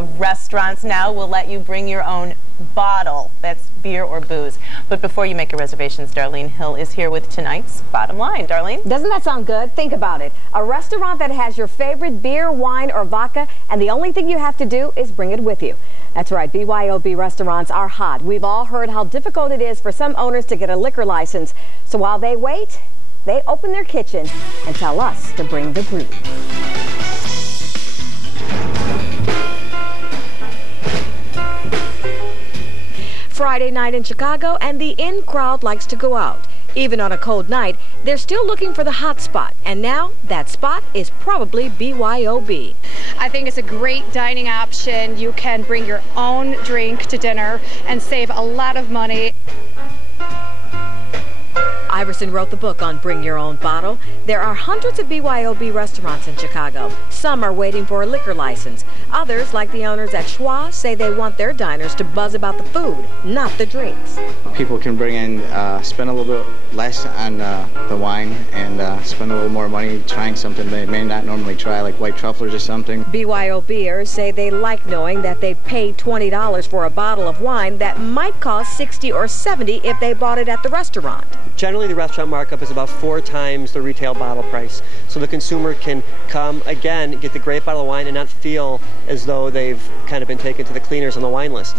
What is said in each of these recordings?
of restaurants now will let you bring your own bottle. That's beer or booze. But before you make your reservations, Darlene Hill is here with tonight's bottom line. Darlene? Doesn't that sound good? Think about it. A restaurant that has your favorite beer, wine, or vodka, and the only thing you have to do is bring it with you. That's right, BYOB restaurants are hot. We've all heard how difficult it is for some owners to get a liquor license. So while they wait, they open their kitchen and tell us to bring the brew. Friday night in Chicago, and the in crowd likes to go out. Even on a cold night, they're still looking for the hot spot, and now that spot is probably BYOB. I think it's a great dining option. You can bring your own drink to dinner and save a lot of money. Iverson wrote the book on Bring Your Own Bottle. There are hundreds of BYOB restaurants in Chicago. Some are waiting for a liquor license. Others, like the owners at Schwa, say they want their diners to buzz about the food, not the drinks. People can bring in, spend a little bit less on the wine and spend a little more money trying something they may not normally try, like white truffles or something. BYOBers say they like knowing that they paid $20 for a bottle of wine that might cost $60 or $70 if they bought it at the restaurant. Generally, the restaurant markup is about 4 times the retail bottle price. So the consumer can come again, get the great bottle of wine and not feel as though they've kind of been taken to the cleaners on the wine list.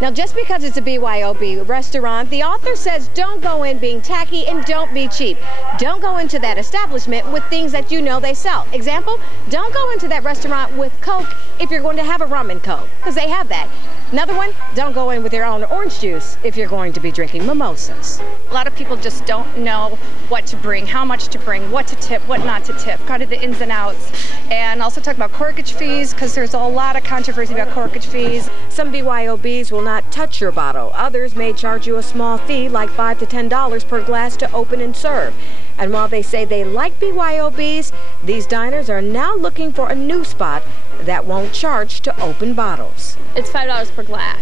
Now, just because it's a BYOB restaurant, the author says don't go in being tacky and don't be cheap. Don't go into that establishment with things that you know they sell. Example, don't go into that restaurant with Coke if you're going to have a rum and Coke, because they have that. Another one, don't go in with your own orange juice if you're going to be drinking mimosas. A lot of people just don't know what to bring, how much to bring, what to tip, what not to tip, kind of the ins and outs. And also talk about corkage fees, because there's a lot of controversy about corkage fees. Some BYOBs will not touch your bottle. Others may charge you a small fee, like $5 to $10 per glass to open and serve. And while they say they like BYOBs, these diners are now looking for a new spot that won't charge to open bottles. It's $5 per glass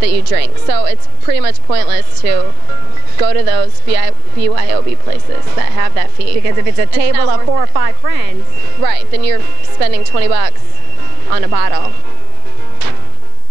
that you drink, so it's pretty much pointless to go to those BYOB places that have that fee. Because if it's a table of 4 or 5 friends... Right, then you're spending $20 on a bottle.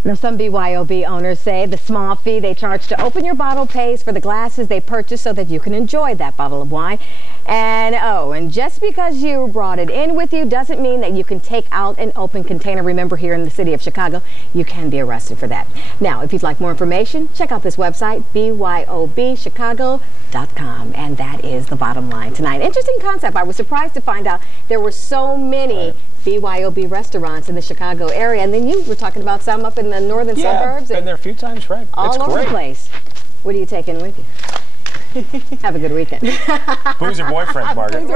Now, some BYOB owners say the small fee they charge to open your bottle pays for the glasses they purchase so that you can enjoy that bottle of wine. And just because you brought it in with you doesn't mean that you can take out an open container. Remember, here in the city of Chicago, you can be arrested for that. Now, if you'd like more information, check out this website, BYOBChicago.com. And that is the bottom line tonight. Interesting concept. I was surprised to find out there were so many BYOB restaurants in the Chicago area. And then you were talking about some up in the northern suburbs. Yeah, been there a few times, right? All over the place. What are you taking with you? Have a good weekend. Who's your boyfriend, Margaret?